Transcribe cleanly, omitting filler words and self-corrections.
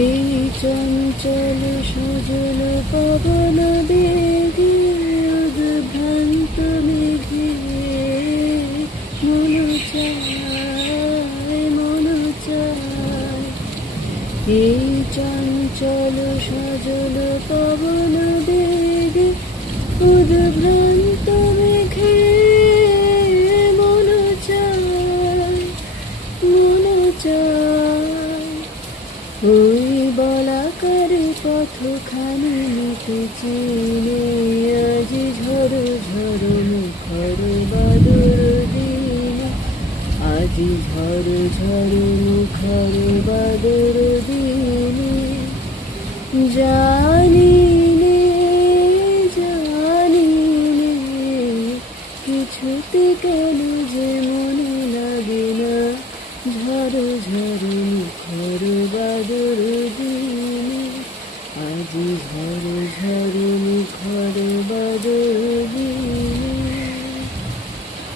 এই চঞ্চল সজল পবন বেগে উদ্ভ্রান্ত মেঘে মন চায় মন চায়। এই চঞ্চল সজল পবন বেগে উদ্ভ্রান্ত মেঘে মন চায় মন চায়। ওই বলাকার পথখানি নিতে চিনে আজি ঝড় ঝড় মুখর বাদর দিনে, আজি ঝড় ঝড় মুখর বাদর দিনে। জানি নে জানি নে কিছুতে কেন যে মনে লাগে না, ঝড় ঝড় মুখর বাদর দিনে, আজি ঝড় ঝড়